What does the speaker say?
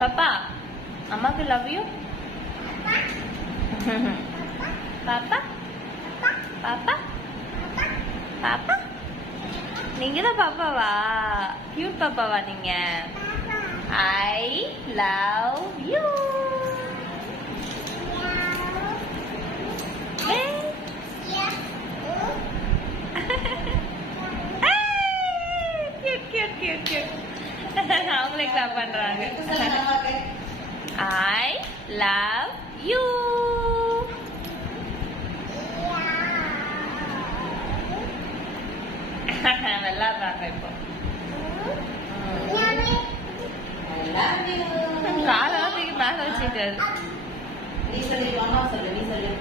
பாப்பா அம்மாக்கு love you. பாப்பா பாப்பா பாப்பா நீங்க தான் பாப்பாவா? கியூட் பாப்பாவா நீங்க? I love you. அவங்களே கிளாப் பண்றாங்க. I love you. விளாடுறாங்க இப்போ. காலெல்லாம் தூக்கி மேல வச்சுட்டாரு. நீ சொல்லு.